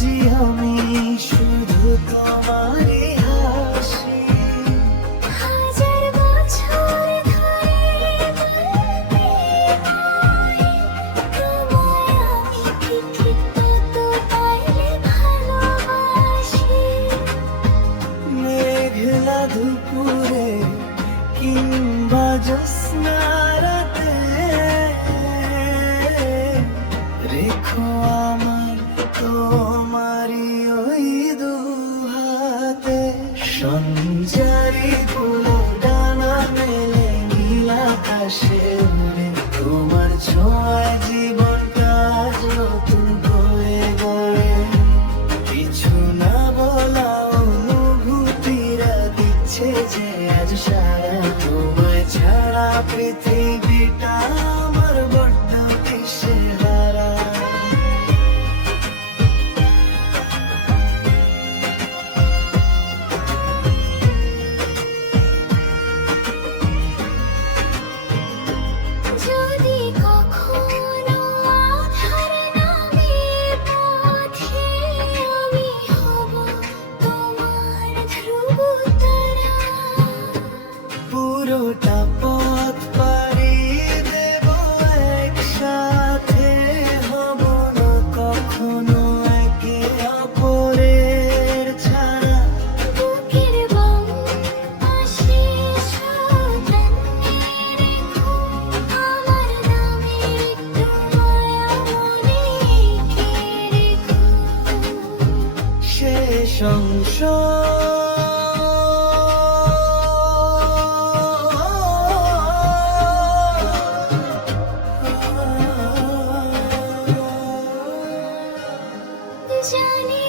খুঁজি আমি শুধু তোমারই হাসি। হাজার বছর ধরে বলতে হয় তোমায় আমি পৃথিবীতে তো পাইলে ভালোবাসি। মেঘলা দুপুরে কিংবা জ্যোৎস্না রাতে রেখো আমায় তোমারই ওই দুহাতে। সঞ্চারী গুলো ডানা মেলে নীল আকাশে উড়ে, তোমার ছোঁয়ায় জীবনটা আজ নতুন হয়ে গড়ে। কিছু না বলা অনুভূতিরা দিচ্ছে যে আজ সারা, তোমায় ছাড়া পৃথিবীটা আমার বড্ড দিশেহারা। যদি কখনো আধার নামে পথে আমি হব তোমার ধ্রুবতারা। পুরোটা পথ পাড়ি দেব একসাথে, হব না কখনো একে অপরের ছাড়া। বুকের বাম পাশে সাজানো রেখো আমার নামে একটু মায়া মনে এঁকে রেখো। শেষ অংশ জানি